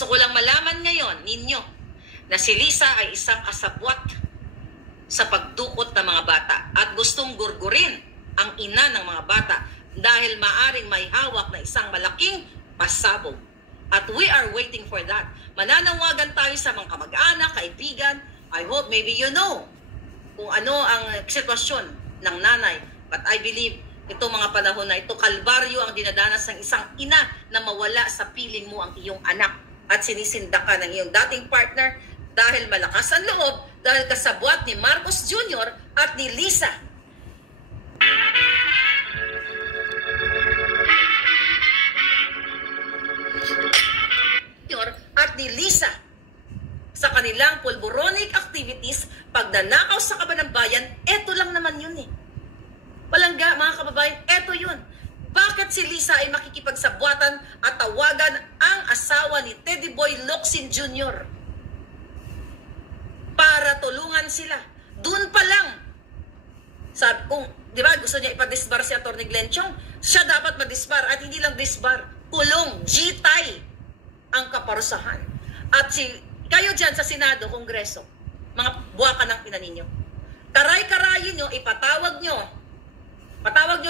Gusto ko lang malaman ngayon ninyo na si Lisa ay isang kasabwat sa pagdukot ng mga bata at gustong gurgurin ang ina ng mga bata dahil maaring may hawak na isang malaking pasabog. At we are waiting for that. Mananawagan tayo sa mga kamag-anak, kaibigan. I hope maybe you know kung ano ang sitwasyon ng nanay. But I believe itong mga panahon na ito, kalbaryo ang dinadanas ng isang ina na mawala sa piling mo ang iyong anak at sinisinda ka ng iyong dating partner dahil malakas ang loob, dahil kasabwat ni Marcos Jr. at ni Lisa. At ni Lisa sa kanilang pulboronic activities, pagnanakaw sa kaban ng bayan, eto lang naman yun eh. Palangga, mga kababayan, eto yun. Bakit si Lisa ay makikipagsabwatan at tawagan ang asawa ni Teddy Boy Locsin Jr. para tulungan sila? Doon pa lang. Sabi kong, di ba, gusto niya ipadisbar si Atty. Glenn Chong, siya dapat madisbar at hindi lang disbar, kulong, G-tie ang kaparusahan. At kayo dyan sa Senado, Kongreso, mga buwaka ng ina ninyo, karay-karayin nyo, ipatawag nyo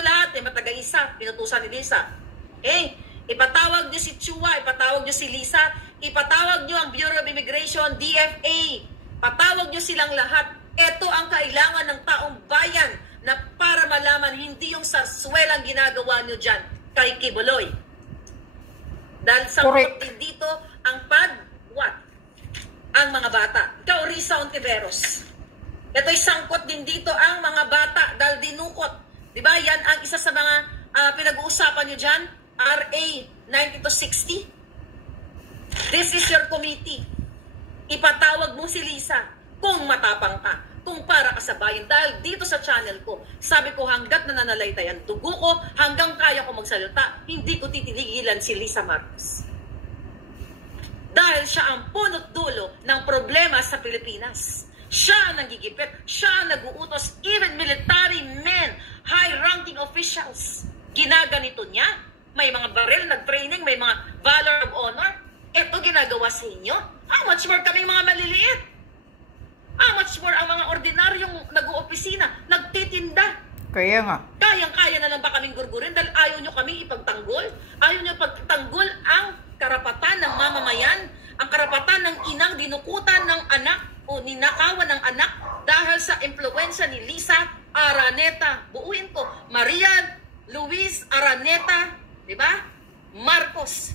lahat, matagay-isa, pinutusan ni Lisa. Ipatawag nyo si Chua, ipatawag nyo si Lisa, ipatawag nyo ang Bureau of Immigration, DFA, patawag nyo silang lahat. Ito ang kailangan ng taong bayan na para malaman hindi yung sarswelang ginagawa nyo dyan kay Kibuloy. Dahil sangkot din dito ang ang mga bata. Ikaw, Risa Ontiveros. Ito'y sangkot din dito ang mga bata dahil dinukot. Diba? Yan ang isa sa mga pinag-uusapan nyo dyan. RA 9260. This is your committee. Ipatawag mo si Lisa kung matapang ka, kung para ka sa bayan. Dahil dito sa channel ko, sabi ko hanggat nananalaytay ang dugo ko, hanggang kaya ko magsalita, hindi ko titinigilan si Lisa Marcos. Dahil siya ang punot dulo ng problema sa Pilipinas. Siya ang nagigipit, siya ang nag-uutos, even military men, high-ranking officials. Ginaganito niya, may mga baril, nag-training, may mga valor of honor. Ito ginagawa sa inyo. How much more kaming mga maliliit? How much more ang mga ordinaryong nag-uopisina, nagtitinda? Kaya nga. Kayang-kaya na lang ba kaming gurgurin dahil ayaw nyo kaming ipagtanggol? Ayaw nyo ipagtanggol ang karapatan ng mamamayan, ang karapatan ng inang dinukutan ng anak o ninakawan ng anak dahil sa impluwensya ni Lisa Araneta. Buuin ko, Maria Luis Araneta, di ba? Marcos.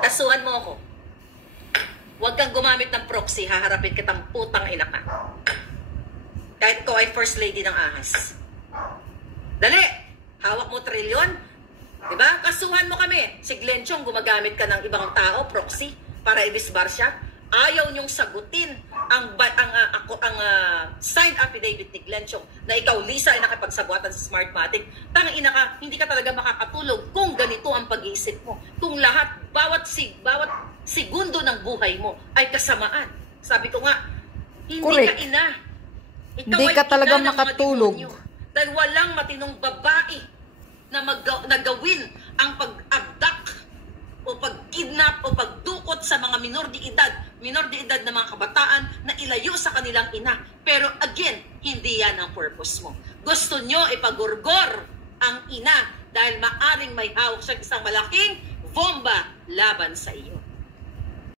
Kasuhan mo ako. Huwag kang gumamit ng proxy, haharapin kitang putang ina ka. Kahit ikaw ay first lady ng ahas. Dali! Hawak mo trilyon. Diba? Kasuhan mo kami. Si Glenn Chong, gumagamit ka ng ibang tao, proxy, para i-disbar siya. Ayaw niyong sagutin ang signed affidavit ni Glenn Chong na ikaw, Lisa, ay nakipagsabwatan sa Smartmatic. Tangina ka, hindi ka talaga makakatulog kung ganito ang pag-iisip mo. Kung lahat, bawat segundo ng buhay mo ay kasamaan. Sabi ko nga, hindi ka ina. Ikaw hindi ka talaga makatulog. Dahil walang matinong babae na nagawin ang pag-abduct o pag-kidnap o pagdukot sa mga minor de edad na mga kabataan na ilayo sa kanilang ina. Pero again, hindi yan ang purpose mo. Gusto nyo ipagurgor ang ina dahil maaring may hawak siya isang malaking bomba laban sa iyo.